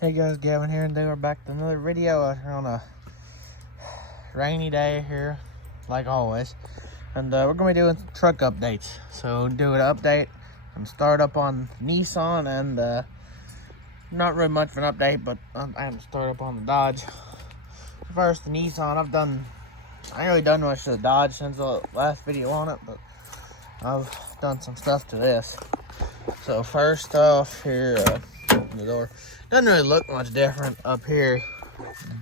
Hey guys, Gavin here, and today we're back to another video on a rainy day here, like always. And we're going to be doing some truck updates. So do an update and start up on Nissan, and not really much of an update, but I have to start up on the Dodge. First, the Nissan, I ain't really done much to the Dodge since the last video on it, but I've done some stuff to this. So first off here, the door doesn't really look much different up here,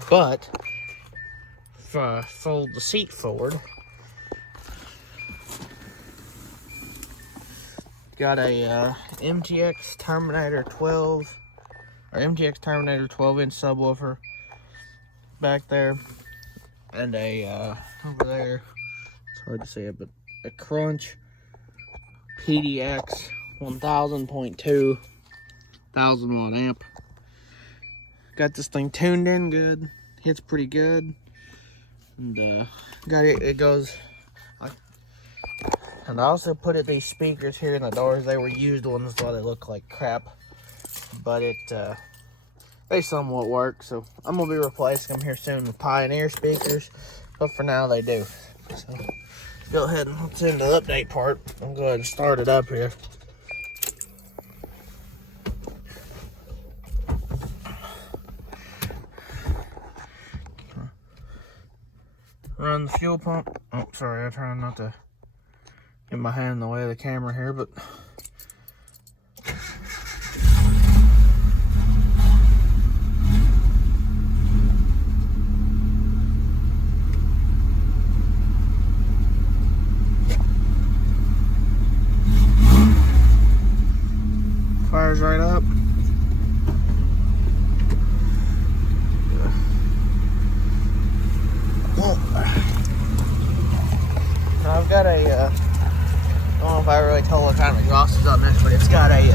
but if I fold the seat forward, got a MTX Terminator 12 or MTX Terminator 12-inch subwoofer back there, and a over there, it's hard to see it, but a Crunch PDX 1000.2 1000-watt amp. Got this thing tuned in good, hits pretty good, and got it goes like, and I also put these speakers here in the doors. They were used ones, so they look like crap, but they somewhat work. So I'm gonna be replacing them here soon with Pioneer speakers, but for now they do. So go ahead and let's into the update part. I'll go ahead and start it up here. Run the fuel pump. Oh, sorry, I'm trying not to get my hand in the way of the camera here, but fires right up. Now I've got a, I don't know if I really told what kind of exhaust is on this, but it's got a,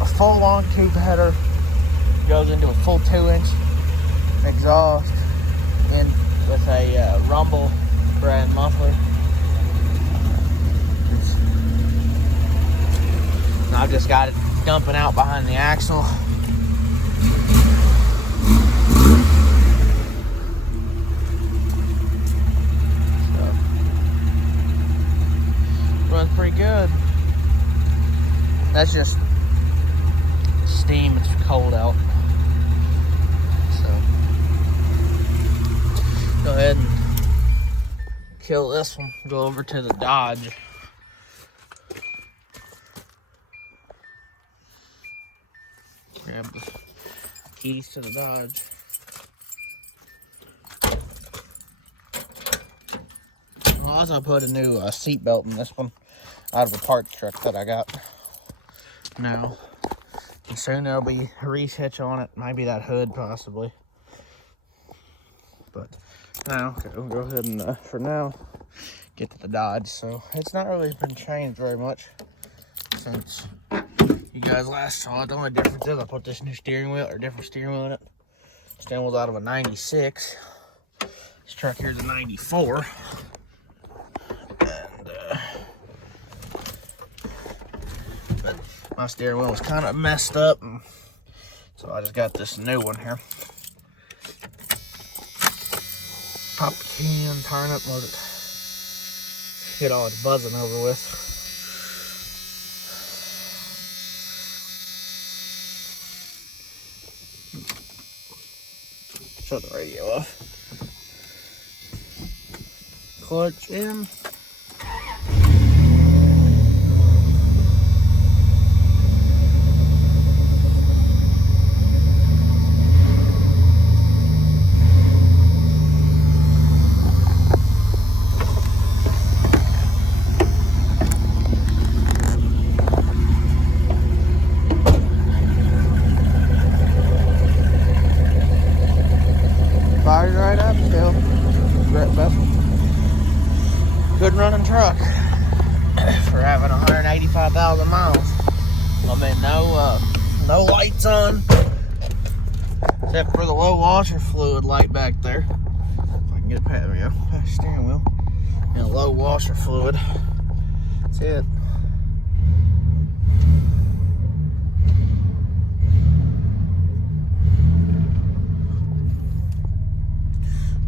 a full long tube header, goes into a full 2-inch exhaust in with a Rumble brand muffler. And I've just got it dumping out behind the axle. So, runs pretty good. That's just steam, it's cold out. So, go ahead and kill this one, go over to the Dodge. Grab the keys to the Dodge. I'll also put a new seat belt in this one out of a parts truck that I got now. And soon there'll be a reese hitch on it. Maybe that hood, possibly. But now, we'll go ahead and, for now, get to the Dodge. So it's not really been changed very much since you guys last saw it. The only difference is I put this new steering wheel, or different steering wheel in it. Steering wheel's out of a 96. This truck here's a 94. And but my steering wheel was kind of messed up, and so I just got this new one here. Pop the key in, turn it, let it get all its buzzing over with. Shut the radio off. Clutch in. Fires right up still. Good running truck for having 185,000 miles. I mean, no lights on, except for the low washer fluid light back there. If I can get it past the steering wheel. and low washer fluid. That's it.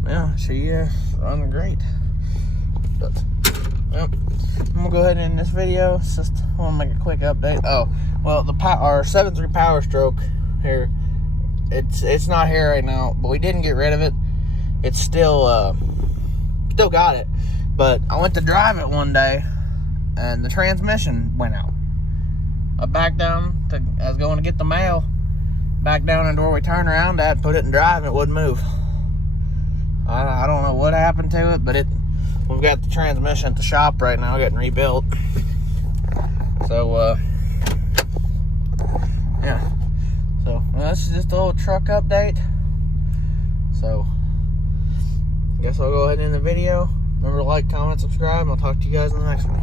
Yeah, she running great. But yep, I'm gonna go ahead and end this video. It's just I want to make a quick update. Oh, well, our 7.3 Power Stroke here, it's not here right now, but we didn't get rid of it. It's still got it, but I went to drive it one day, and the transmission went out. I backed down I was going to get the mail, back down into where we turned around at, put it in drive, and it wouldn't move. I don't know what happened to it, but we've got the transmission at the shop right now getting rebuilt. So, yeah. So, this is just a little truck update. So, I guess I'll go ahead and end the video. Remember to like, comment, subscribe, and I'll talk to you guys in the next one.